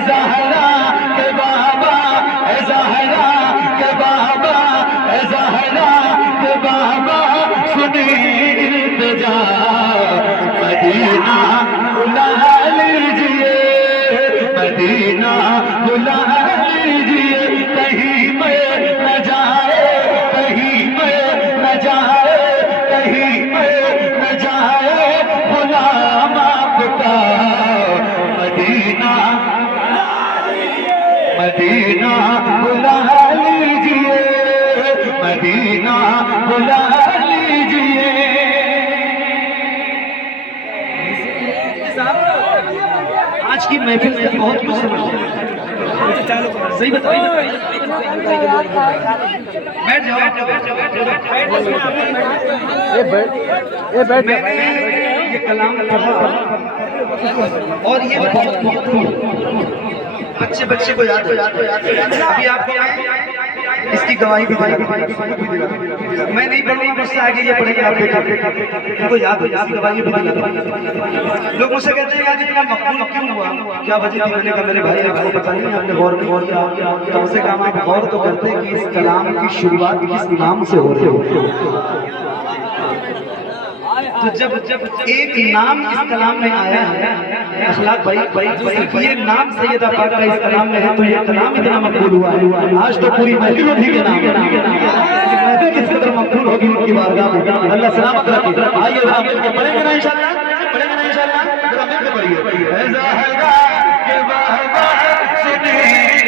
ज़हरा के बाबा, ज़हरा के बाबा, ज़हरा के बाबा सुनी इल्तिजा, मदीना बुला लीजिए, मदीना बुला लीजिए, कहीं मैं न जाए, कहीं मैं न जाए, कहीं मैं न जाए गुलाम आपका, मदीना मदीना बुला लीजिए, मदीना बुला लीजिए। आज की महफिल से बहुत कुछ समझते हैं, सही बताइए। बैठ जाओ, मैंने ये कलाम पढ़ा और ये बच्चे बच्चे को याद है। अभी आपको इसकी गवाही भी मैं नहीं पढ़ूंगा, मुझसे आगे ये पढ़ेंगे, आप देखो याद हो, इसकी गवाही भी लोग मुझसे कहते हैं यार इतना मकबूल क्यों हुआ, क्या वजह थी? मैंने कहा मेरे भाई आपको पता नहीं, आपने गौर किया, कम से कम आप गौर तो करते कि इस कलाम की शुरुआत किस नाम से हो रही है। तो जब एक नाम इस कलाम में आया है अखलाक भाई, सिर्फ ये नाम सैयदा पाक का इस कलाम में है, तो ये कलाम इतना मकबूल हुआ है। आज तो पूरी महफिल उठी के नाम, महफिल किस कदर मकबूल होगी उनकी बारगाह में, अल्लाह सलामत रखे। आइए जरा मिलकर पढ़ेंगे ना इंशाअल्लाह, पढ़ेंगे ना इंशाअल्लाह, जरा मिलकर पढ़िए। ज़हरा के बाबा सुनी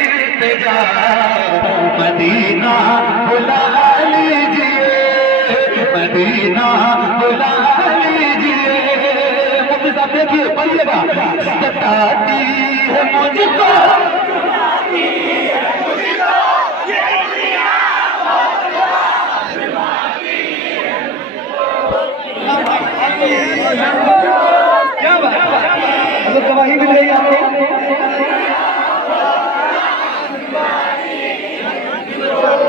इल्तिजा, मदीना बुला लीजिए, मदीना बुला लीजिए। मुफ्ती साहब देखिए, पढ़िएगा। सताती है मुझको, क्या बात, गवाही मिल रही है आपको।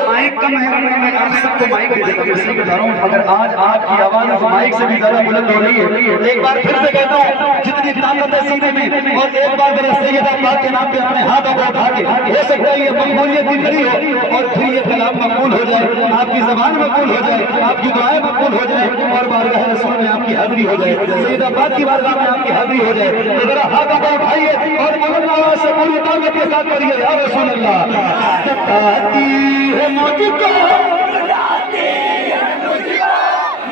माइक कम है, मैं आप सबको माइक दे देता हूं, इसलिए बता रहा हूं। अगर आज आपकी आवाज माइक से भी ज्यादा बुलंद हो रही है, एक बार फिर से कहता हूं, जितनी ताकत है सीने में, और एक बार मेरे सैयदा पाक के नाम पे अपने हाथों को उठा के, हो सकता है ये मकबूलियत भी खड़ी हो, और फिर ये कलाम मकबूल हो जाए, आपकी जबान मकबूल हो जाए, आपकी दुआएं मकबूल हो जाए, और बारगाह रसूल में आपकी हाजिरी हो जाए, सैयदा पाक की बारगाह में आपकी हाजिरी हो जाए। तो जरा हाथों को उठाइए और बुलंद आवाज से पूरी ताकत के साथ करिए, या रसूल अल्लाह। सताती है मुझको,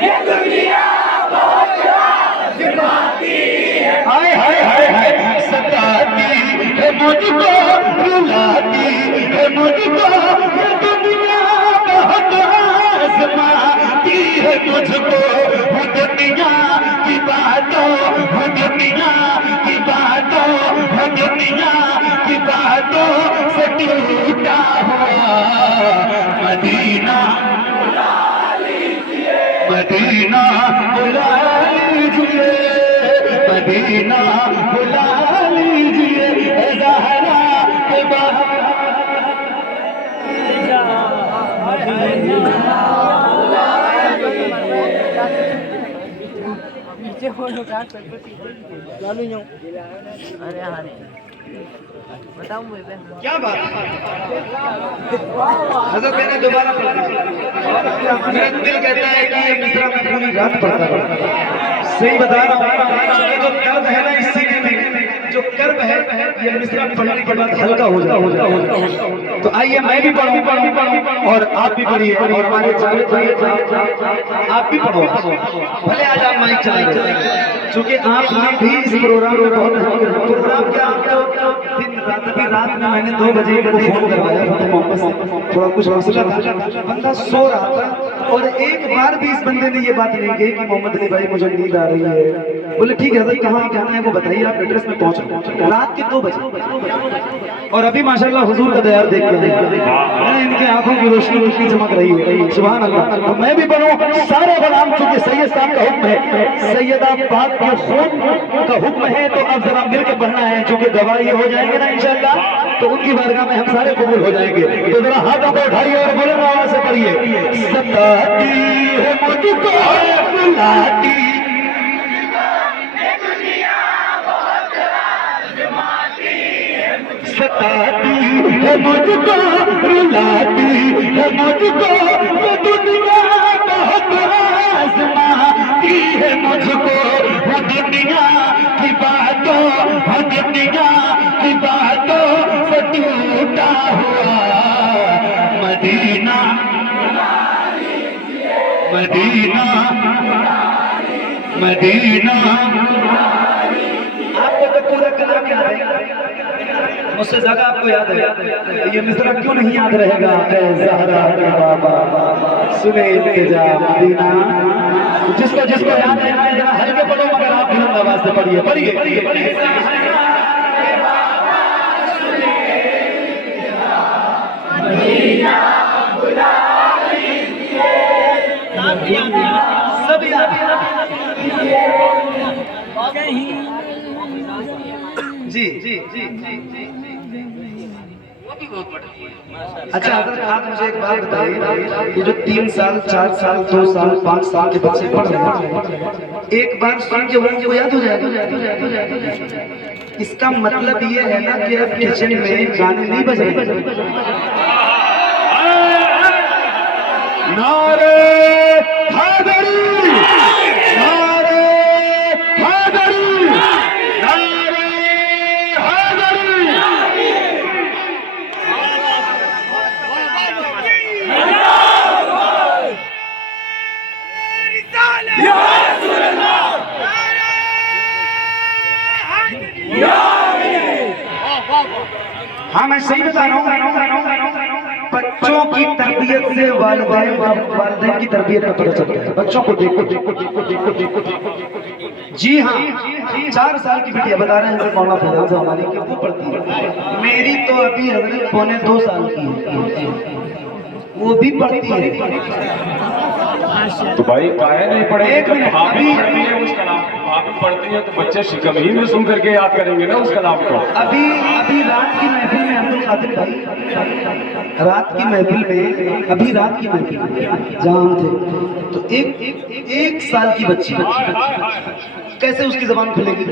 ये दुनिया बहुत आज़माती है, हाय हाय हाय हाय, सताती है मुझको, रुलाती है मुझको, ये दुनिया बहुत आज़माती है मुझको, वो दुनिया की बातों, वो दुनिया की बातों, वो दुनिया की बातों से टूटा हुआ मदीना, मदीना बुला लीजिए, मदीना बुला लीजिए, ज़हरा के बाबा। क्या बात, हज़रत मैंने दोबारा पढ़ा, मेरा दिल कहता है कि ये मिसरा मैं पूरी रात पढ़ता रहूं। सही बता रहा हूं, जो कर्ब है ना इस सीने में, जो कर्ब है ये मिसरा पढ़ने के बाद हल्का हो जाता है। तो आइए मैं भी पढ़ूं और आप भी पढ़िए, और हमारे जावेद भाई आप भी पढ़ो, भले आज आप माइक चला रहे, क्योंकि आपने भी इस प्रोग्राम में बहुत प्रोग्राम क्या दिन रात, अभी रात में मैंने 2 बजे को फोन करवाया मोहम्मद से, थोड़ा कुछ मसला था, बंदा सो रहा था, और एक बार भी इस बंदे ने ये बात नहीं कही कि मोहम्मद अली भाई मुझे नींद आ रही है। बोले ठीक है सर, कहाँ जाना है वो बताइए, आप एड्रेस में पहुंच रात के 2 बजे। और अभी माशाल्लाह हुजूर का दयार देख के इनकी आंखों की रोशनी चमक रही है, सुभान अल्लाह। तो मैं भी बनूं सारे गुलाम, चूंकि सैयद साहब का हुक्म है, सैयदा पाक के खून का हुक्म है, तो अब जरा मिलकर पढ़ना है, चूंकि गवाही हो जाएंगे ना इंशाअल्लाह, तो उनकी बारगाह में हम सारे कबूल हो जाएंगे। तो जरा हाथों को उठाइए और बुलंद आवाज से पढ़िए। सताती है मुझको, रुलाती सताती है मुझको, रुलाती है मुझको, ये दुनिया बहुत आजमाती है मुझको, वो दुनिया की बातों, वो दुनिया की बातों से टूटा हुआ मदीना, मदीना, मदीना। आपको तो पूरा कलाम याद है, मुझसे ज्यादा आपको याद है, ये मिसरा क्यों नहीं याद रहेगा? ऐ ज़हरा के बाबा सुने इल्तिजा मदीना। जिसको जिसको याद है जरा हल्के पढ़ो, मगर आप बुलंद आवाज से पढ़िए, पढ़िए। सब याद जी जी जी जी। अच्छा, अगर आप मुझे एक बात बताइए, ये जो 3 साल 4 साल 2 साल 5 साल के बच्चे पढ़ रहे हैं, एक बार सुन के वो याद हो जाएगा। इसका मतलब ये है ना कि अब किचन में गाने नहीं बज रहे। नारे हैदरी, नारे हैदरी, नारे हैदरी। हाँ, मैं सही बता रहा हूँ। बच्चों की तरबियत से वालिदैन की तरबियत का पता चलता है। बच्चों को देखो। जी हाँ, 4 साल की बिटिया बता रहे हैं मौलाना फैजान साहब हमारी कि वो पढ़ती है। मेरी तो अभी हजरत पौने 2 साल की है, वो भी पढ़ती है। तो भाई काहे नहीं पढ़े? एक मिनट, अभी पढ़ती है उस कलाम को, आप पढ़ती है तो बच्चे शिकम ही में सुन करके याद करेंगे ना उस कलाम को। अभी रात की महफिल में अब्दुल कादिर भाई, रात की महफिल में, अभी रात की महफिल में जहाँ हम थे, तो एक साल की बच्ची कैसे उसकी जबान खुलेगी?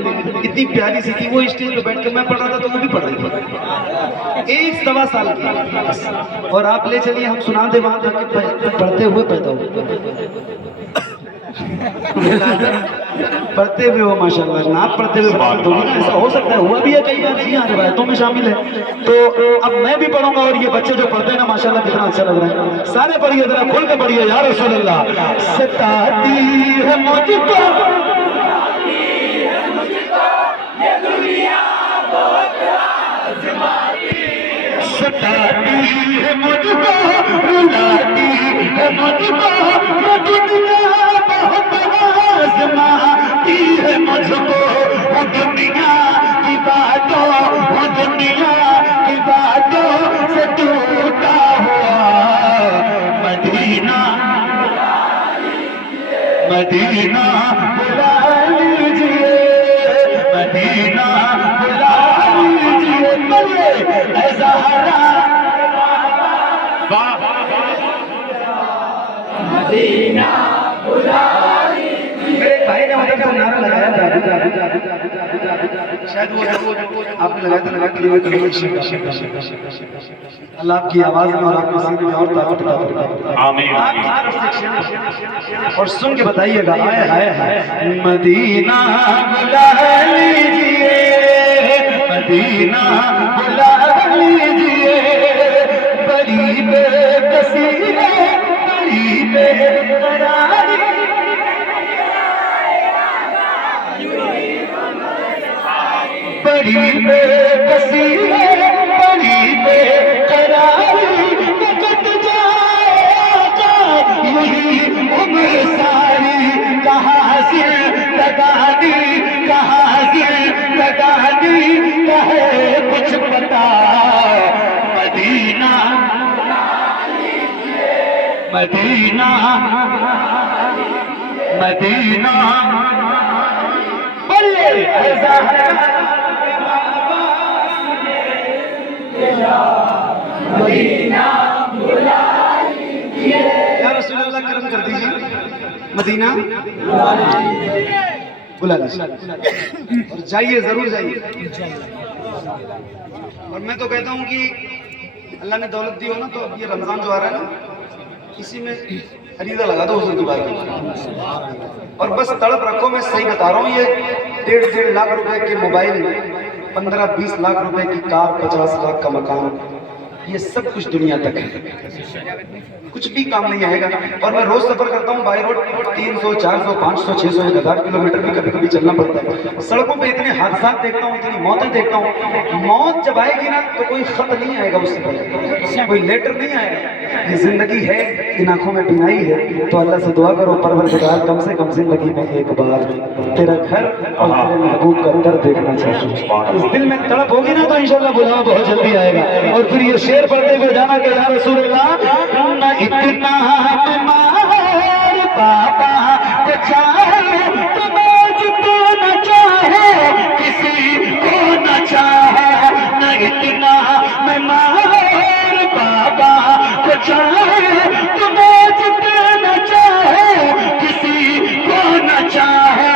इतनी प्यारी सी थी वो, स्टेज पे बैठकर मैं पढ़ रहा था तो वो भी पढ़ रही थी। 1 सवा साल की, और आप ले चलिए हम सुना दे वहां तक पढ़ते हुए पैदा हुए। पढ़ते हुए हो माशाल्लाह, ना पढ़ते हुए बात होगी ना, ऐसा हो सकता है, हुआ भी है कई बार। जी हाँ, रिवायतों में शामिल है। तो अब मैं भी पढ़ूंगा, और ये बच्चे जो पढ़ते हैं ना माशाल्लाह कितना अच्छा लग रहा है। सारे पढ़िए, जरा खुल के पढ़िए। या रसूल अल्लाह, सताती है मुझको, सताती है मुझको, रुलाती है मुझको, वो दुनिया बहुत आजमाती है मुझको, वो दुनिया की बातों, वो दुनिया की बातों से टूटा हुआ मदीना, मदीना बुला लीजिए, मदीना बुला लीजिए। ऐ ज़हरा मदीना बुला लीजिए। मेरे भाई ने उधर से नारा लगाया था, शायद वो आपने लगाया था। अल्लाह आपकी आवाज में और आपके सीने में और ताकत अता फरमाए। आमीन। और सुन के बताइएगा, हाय हाय हाय, मदीना बुला लीजिए, मदीना बुला लीजिए, बड़ी बेकसी है, बड़ी बेकरारी, बड़ी बेकसी है, बड़ी बेकरारी, कट जाएगा यही उम्र सारी, कहाँ से लगानी, कहाँ से लगानी, कहे कुछ पता। मदीना, मदीना, मदीना, बोलिए ऐ ज़हरा मदीना बुला लीजिए। या रसूल अल्लाह करम कर दीजिए, मदीना बुला लीजिए, और जाइए, जरूर जाइए। और मैं तो कहता हूँ कि अल्लाह ने दौलत दी हो ना, तो अब ये रमज़ान जो आ रहा है ना, इसी में खरीदा लगा दो हुजूर की बात में, और बस तड़प रखो। मैं सही बता रहा हूँ, ये 1.5 लाख रुपए के मोबाइल, 15-20 लाख रुपए की कार, 50 लाख का मकान, ये सब कुछ दुनिया तक है, कुछ भी काम नहीं आएगा। और मैं रोज सफर करता हूँ बाई रोड, 300, 400, 500, 600, 1000 किलोमीटर भी कभी कभी चलना पड़ता है। सड़कों पे इतने हादसा देखता हूँ, इतनी मौतें देखता हूँ। मौत जब आएगी ना, तो कोई खत नहीं आएगा उससे पहले, कोई लेटर नहीं आएगा। ये जिंदगी है, इन आंखों में बीनाई है, तो अल्लाह से दुआ करो, परवरदिगार कम से कम जिंदगी में एक बार तेरा घर और तेरे महबूब का दर देखना चाहता हूँ। इस दिल में तड़प होगी ना, तो इंशाल्लाह बुलावा बहुत जल्दी आएगा। और फिर ये शेर पढ़ते हुए जाना कि या रसूल अल्लाह, न इतना बीमार बाबा को चाहे तो मुझको न चाहे, किसी को न चाहे, न इतना बीमार बाबा को चाहे तो मुझको न चाहे, किसी को न चाहे।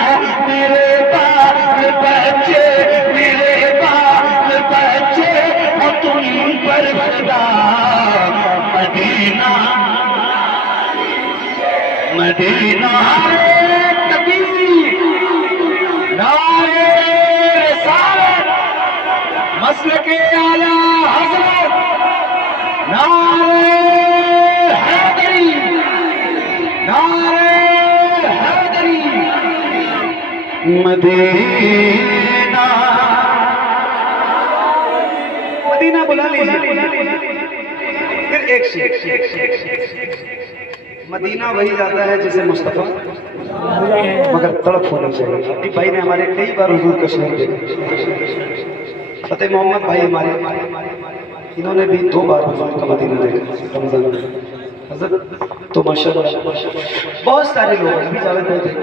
मेरे बाल बच्चे, मेरे बाल बच्चे वो तुम पर खुदा, मदीना मदीना तकबीर, नारे रिसालत, मसलके आला हज़रत, नारे हैदरी, नारे हैदरी, मदीना मदीना बुला लीजिए। फिर एक शेर, मदीना वही जाता है जिसे मुस्तफा मगर तड़प होनी चाहिए। अभी भाई ने हमारे कई बार हुजूर का शेर देखा, फतेह मोहम्मद भाई हमारे, इन्होंने भी 2 बार हुजूर का मदीना देखा रमजान में। हज़रत तो माशाअल्लाह बहुत सारे लोग अभी जावेद भाई देखते।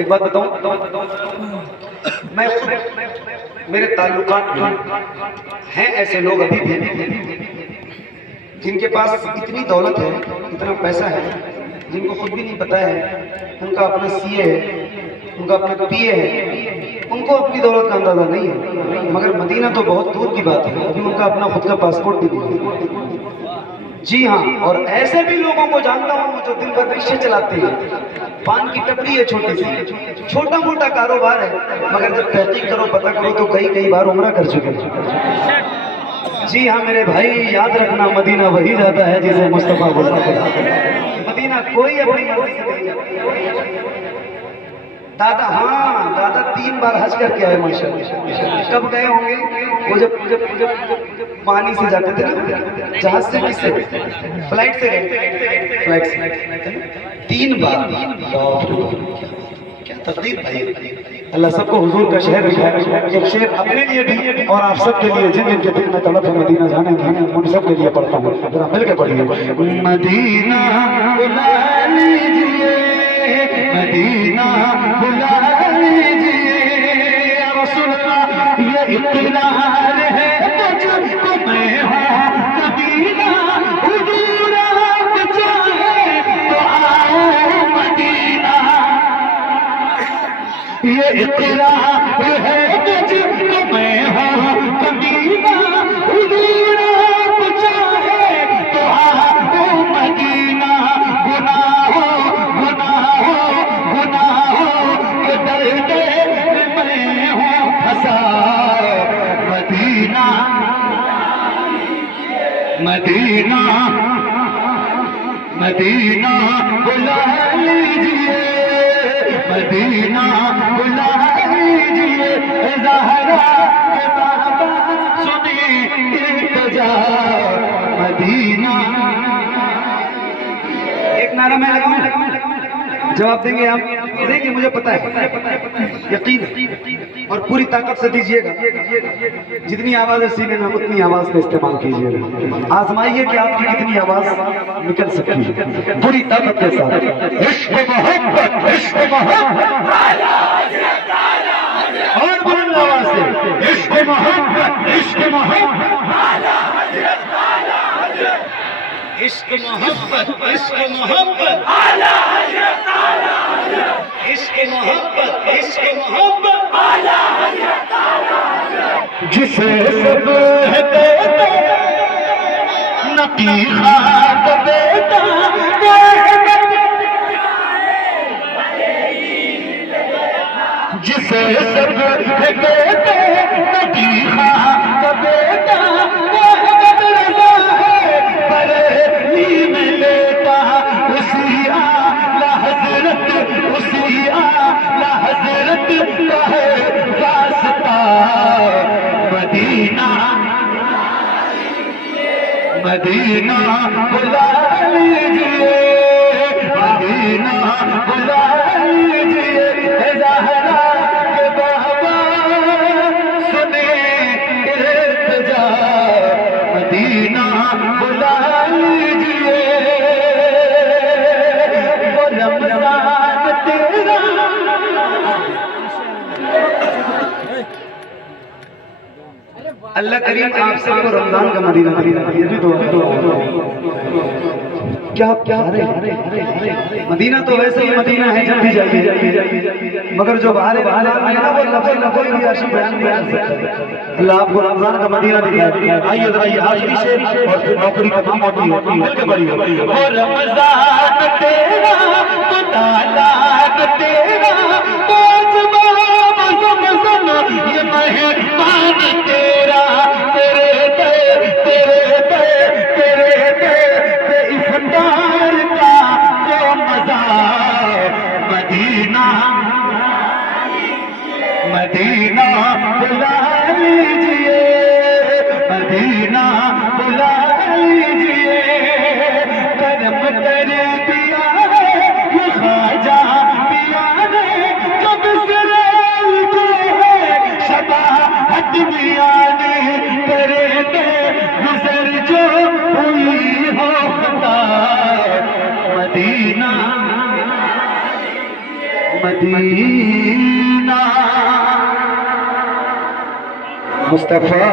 एक बात बताऊं, मैं खुद, मेरे ताल्लुकात हैं ऐसे लोग अभी भी जिनके पास इतनी दौलत है, इतना पैसा है, जिनको खुद भी नहीं पता है उनका अपना सीए है, उनका अपना पीए है, उनको अपनी दौलत का अंदाजा नहीं है। मगर मदीना तो बहुत दूर की बात है, अभी उनका अपना खुद का पासपोर्ट भी नहीं है। जी हाँ, और ऐसे भी लोगों को जानता हूँ जो दिन भर रिक्शे चलाते हैं, पान की टपरी है छोटी सी, छोटा मोटा कारोबार है, मगर जब तहकीक करो, पता करो, तो कई बार उम्रा कर चुके हैं। जी हाँ मेरे भाई, याद रखना, मदीना वही जाता है जिसे मुस्तफा बुलाता है। मदीना कोई अपनी मर्जी से नहीं जाता। दादा, हाँ दादा 3 बार हज करके आए माशाअल्लाह। कब गए होंगे? वो जब पानी से जाते थे ना, जहाज से, किससे? फ्लाइट से गए, फ्लाइट से 3 बार। क्या तकदीर भाई, अल्लाह सबको हुजूर का शहर दिखाए। एक शेर अपने लिए भी और आप सबके लिए, जिन जिनके दिल में तलब है मदीना जाने की, उन सबके लिए पढ़ता हूँ, जरा मिलकर पढ़िए। मदीना बुला लीजिए, मदीना बुला लीजिए, या रसूल अल्लाह ये इकरार है मुझको, मैं हूँ मदीना, हुजूर आप चाहे तो आओ मदीना। ये इकरार है मुझको, मैं हूँ मदीना, हुजूर आप चाहे तो आओ मदीना। गुनाहों के दर्द में मैं हूँ फंसा, मदीना मदीना मदीना बुला लीजिए, मदीना बुला लीजिए, ज़हरा के बाबा सुने इल्तिजा, मदीना। एक नारा मैं लगाऊं, जवाब देंगे आप? देंगे, मुझे पता है, यकीन है, और पूरी ताकत से दीजिएगा। जितनी आवाज है सीने में, उतनी आवाज का इस्तेमाल कीजिएगा। आजमाइए कि आपकी कितनी आवाज निकल सकती है पूरी ताकत के साथ। इश्क मोहब्बत, इश्क मोहब्बत, और बुलंद आवाज से, इश्क मोहब्बत, इश्क मोहब्बत, इश्क मोहब्बत, इश्क मोहब्बत, इश्क मोहब्बत, इश्क मोहब्बत, जिसे सब है देता नकी खाक बेटा जिसे सब है देता नकी खाक बेटा बरेली में लेता उसी आला हजरत का है वास्ता मदीना मदीना बुला लीजिए मदीना बुला लीजिए ज़हरा के बाबा सुने इल्तिजा मदीना बुला लीजिए वो रमज़ान तेरा अल्लाह करीम आप सबको रमजान का मदीना ये भी क्या क्या मदीना तो वैसे ही मदीना है जब भी जाइए मगर जो बाहर महीना वो लफ्ज़ भी आशिक बयान अल्लाह आपको रमजान का मदीना दिखाए। आइए जरा ये आखिरी शेर और फिर नौकरी खत्म होती है मिलके पढ़िए। वो रमजान तेरा तो तालाक तेरा ये मेहमान तेरा तेरे इफ्तार का जो मजा मदीना मदीना बुला लीजिए मदीना बुला लीजिए करम कर दिया ये ख्वाजा पिया ने जब शबाहत मियाने करे दे गुजर जो हुई हो खता मदीना मदीना मुस्तफा